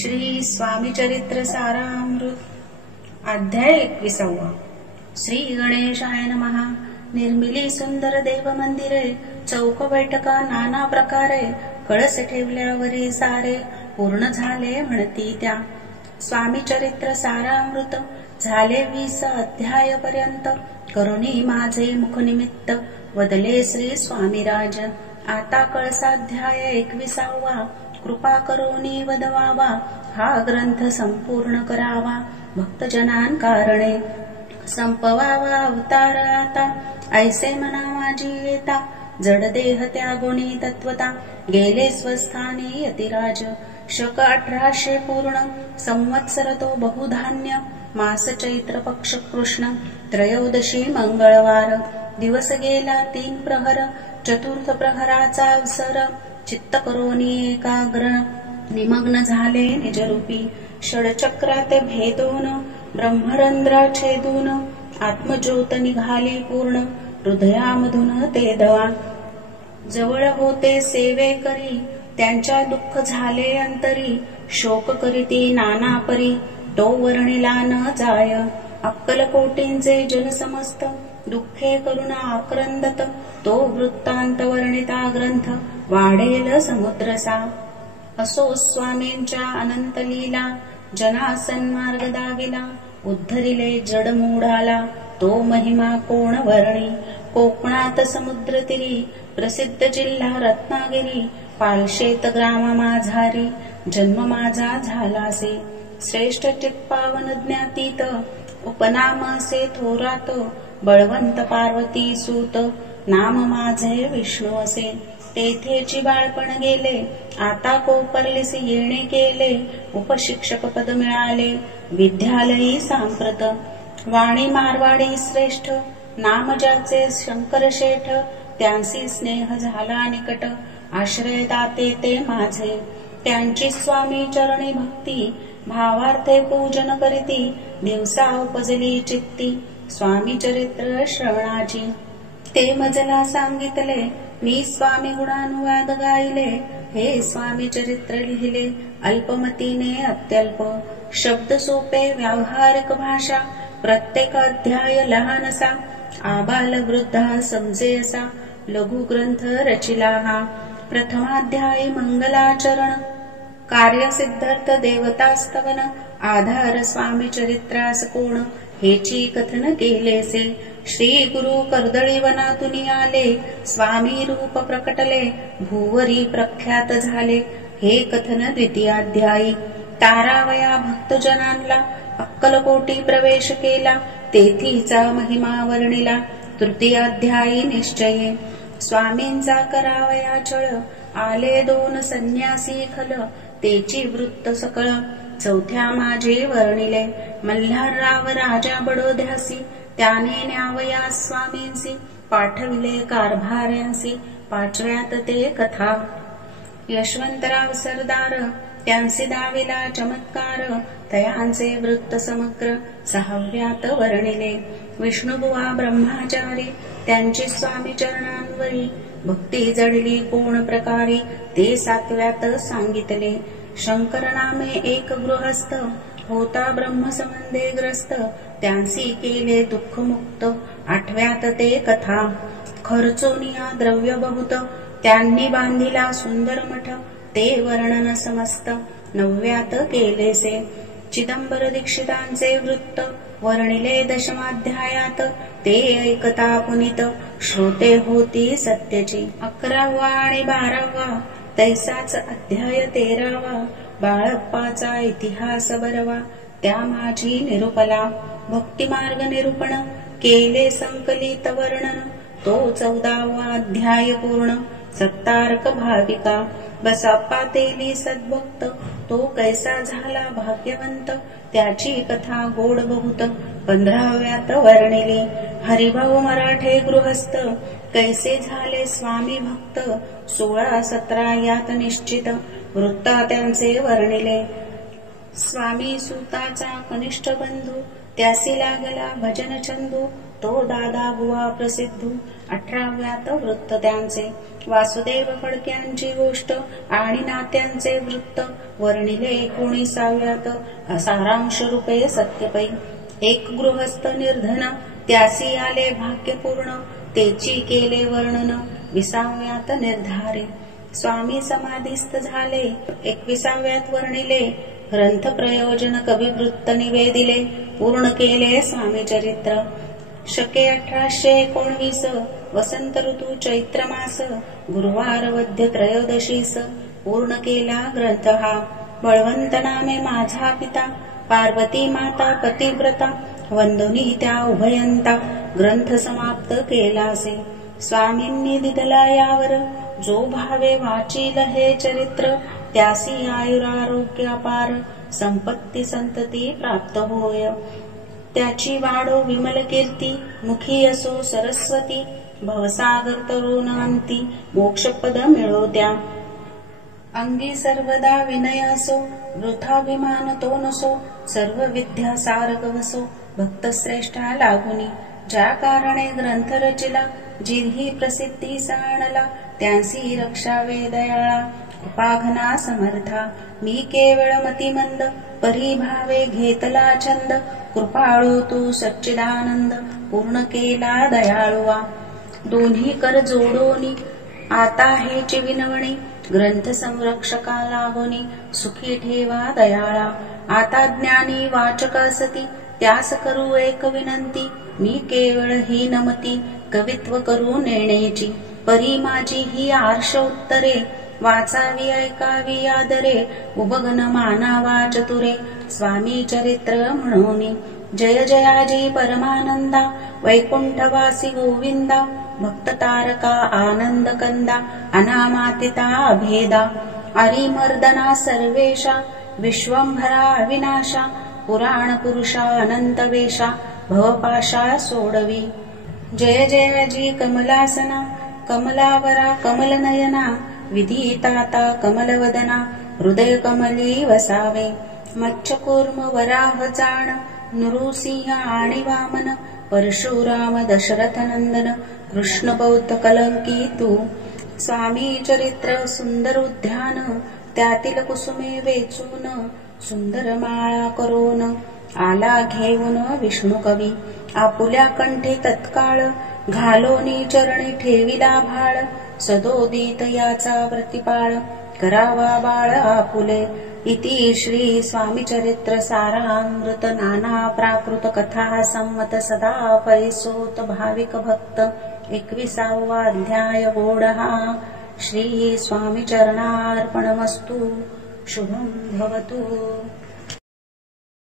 श्री स्वामी चरित्र सारामृत अध्याय 21. श्री गणेशाय नमः. निर्मिली सुंदर देव मंदिरे, चौक बैठका नाना प्रकारे, कळस ठेवल्यावरी सारे पूर्ण झाले म्हणती त्या. स्वामी चरित्र सारामृत झाले 20 अध्याय पर्यंत. करुणी माझे मुखनिमित्त वदले श्री स्वामीराज. आता कळसाध्याय 21. कृपा करोनी वदवावा, हा ग्रंथ संपूर्ण करावा. भक्तजनां कारणे संपवावा अवतार आता. ऐसे मना माझी येता, जड देह त्यागुणी तत्वता. गेले स्वस्थानी यतिराज, शक 1800 पूर्ण. संवत्सर तो बहुधान्य, मास चैत्र पक्ष कृष्ण. त्रयोदशी मंगळवार, दिवस गेला 3 प्रहर. चतुर्थ प्रहराचा अवसर, चित्त करोनी एकाग्र. निमग्न झाले निजरूपी, षडचक्रात भेदून. ब्रह्मरंध्र छेदून, आत्मज्योत निघाली पूर्ण. हृदयामधून ते दवा, जवळ होते सेवे करी. त्यांच्या दुःख झाले अंतरी, शोक करीती नाना परी. तो वर्णिला न जाय, अक्कलकोटींचे जन समस्त. दुःखे करुणा आक्रंदत, तो वृत्तांत वर्णिता ग्रंथ. वाढेल समुद्रसा, असो स्वामींच्या अनंत लीला. जना सन्मार्ग दाविला, उद्धरिले जड मूढाला. तो महिमा कोण वर्णी, कोकणात समुद्र तीरी. प्रसिद्ध जिल्हा रत्नागिरी, पालशेत ग्रामा माझारी. जन्म माझा झालासे, श्रेष्ठ चित्पावन ज्ञातीत. उपनाम असे थोरात, बळवंत पार्वती सूत. नाम माझे विष्णू असे, तेथेची बाळपण गेले. आता कोपर्लीस येणे केले, उपशिक्षक पद मिळाले. विद्यालयी सांप्रत, वाणी मारवाडी श्रेष्ठ. नाम ज्याचे शंकर शेठ, त्यांसी स्नेह झाला निकट. आश्रय दाते ते माझे, त्यांची स्वामी चरणी भक्ती. भावार्थे पूजन करीती, दिवसा उपजली चित्ती. स्वामी चरित्र श्रवणाची, ते मजला सांगितले. मी स्वामी गुणानुवाद गायले, हे स्वामी चरित्र लिहिले. अल्पमतीने अत्यल्प, शब्द सोपे व्यावहारिक भाषा. प्रत्येक अध्याय लहानसा, आबाल वृद्धा समजे असा. लघु ग्रंथ रचिला हा. प्रथमाध्यायी मंगलाचरण, कार्यसिद्धार्थ देवतास्तवन. आधार स्वामी चरित्रास कोण, हेची कथन केलेसे. श्री गुरु कर्दळी वनातून आले, स्वामी रूप प्रकटले. भूवरी प्रख्यात झाले, हे कथन द्वितीयाध्यायी. तारावया भक्तजनांना, अक्कलकोटी प्रवेश केला. तेथीचा महिमा वर्णिला. तृतीयाध्यायी निश्चये, स्वामींचा करावया छळ. आले 2 संन्यासी खल, तेची वृत्त सकळ. चौथ्या माझे वर्णिले, मल्हारराव राजा बडोद्यासी. त्याने न्यावया स्वामींसी, पाठविले कारभार्यांसी. 5व्यात ते कथा, यशवंतराव सरदार. त्यांसी दाविला चमत्कार, तयांचे वृत्त समग्र. 6व्यात वर्णिले, विष्णुबुवा ब्रह्मचारी. त्यांची स्वामी चरणांवरी, भक्ती जडली कोण प्रकारे. ते 7व्यात सांगितले. शंकर नामे एक गृहस्थ, होता ब्रह्मसंबंधे ग्रस्त. त्यांसी केले दुःख मुक्त. 8व्यात ते कथा, खर्चोनिया द्रव्य बहुत. त्यांनी बांधिला सुंदर मठ, ते वर्णन समस्त. 9व्यात केलेसे, चिदंबर दीक्षितांचे वृत्त. वर्णिले 10माध्यायात, ते ऐकता पुनित. श्रोते होती सत्यची. 11वा आणि 12वा, तैसाच अध्याय 13वा. बाळप्पाचा इतिहास बरवा, त्या माझी निरूपला. भक्तिमार्ग निरूपण, केले संकलित वर्णन. तो 14वा अध्याय पूर्ण. सत्तार्क भाविका, बसाप्पा तेली सद्भक्त. तो कैसा झाला भाग्यवंत, त्याची कथा गोड बहुत. 15व्यात वर्णिली, हरिभाऊ मराठे गृहस्थ. कैसे झाले स्वामी भक्त, 16-17 यात निश्चित. वृत्ता त्यांचे वर्णिले. स्वामी सुताचा कनिष्ठ बंधू, त्यासी लागला भजन चंदू. तो दादा बुवा प्रसिद्धू 18व्यात वृत्त त्यांचे वासुदेव फडक्यांची गोष्ट आणि नात्यांचे वृत्त वर्णिले 19व्यात सारांश रूपे सत्यपै एक गृहस्थ निर्धन त्यासी आले भाग्यपूर्ण तेची केले वर्णन 20व्यात निर्धारे स्वामी समाधीस्थ झाले 21व्यात वर्णिले ग्रंथ प्रयोजन कविवृत्त निवेदिले पूर्ण केले स्वामी चरित्र शके 1819 वसंत ऋतू चैत्र मास गुरुवार वद्य त्रयोदशीस पूर्ण केला ग्रंथ हा बळवंत नामे माझा पिता पार्वती माता पतिव्रता वंदनी त्या उभयंता ग्रंथ समाप्त केलासे स्वामींनी दिदला यावर जो भावे वाचील हे चरित्र त्यासी आयुरारोग्य अपार संपत्ती संतती प्राप्त होय त्याची वाढो विमल कीर्ती मुखी असो सरस्वती भवसागर तरुण अंती मोक्षपद मिळो त्या अंगी सर्वदा विनय असो वृथाभिमान तो नसो सर्व विद्या सारग वसो भक्त श्रेष्ठा लागुनी ज्या कारणे ग्रंथ रचिला जिही प्रसिद्धी साणला त्यांसी रक्षावे दयाळा उपाघना समर्था मी केवळ मतिमंद परिभावे घेतला छंद कृपाळू तू सच्चिदानंद पूर्ण केला दयाळुवा दोन्ही कर जोडोनी आता हेची विनवणी ग्रंथ संरक्षका लागोनी सुखी ठेवा दयाळा आता ज्ञानी वाचक असती त्यास करू एक विनंती मी केवळ ही नमती कवित्व करू नेण्याची परी माझी ही आर्ष उत्तरे वाचावी ऐकावी आदरे उबगन मानावा चतुरे स्वामी चरित्र म्हणूनी जय जयाजी परमानंदा वैकुंठवासी गोविंदा भक्त तारका आनंद कंदा अनामातिता अभेदा अरिमर्दना सर्वेशा विश्वंभरा अविनाशा पुराण पुरुषा अनंत वेशा भवपाशा सोडवी जय जयाजी कमलासना कमलावरा कमलनयना विधिताता कमलवदना हृदय कमली वसावे मच्छकूर्म वराह जाण नृसिंह आणि वामन परशुराम दशरथ नंदन कृष्ण बौद्ध कलंकी तू स्वामी चरित्र सुंदर उद्यान त्यातील कुसुमे वेचून सुंदर माळा करून आला घेऊन विष्णू कवी आपुल्या कंठे तत्काळ घालोनी चरणी ठेविला भाळ सदोदित याचा प्रतिपाळ करावा बाळ आपुले इति श्री स्वामी चरित्र सारामृत नाना प्राकृत कथा संमत सदा परिसोत भाविक भक्त 21वा अध्याय गोडहा श्री स्वामी चरणार्पणमस्तु शुभं भवतु।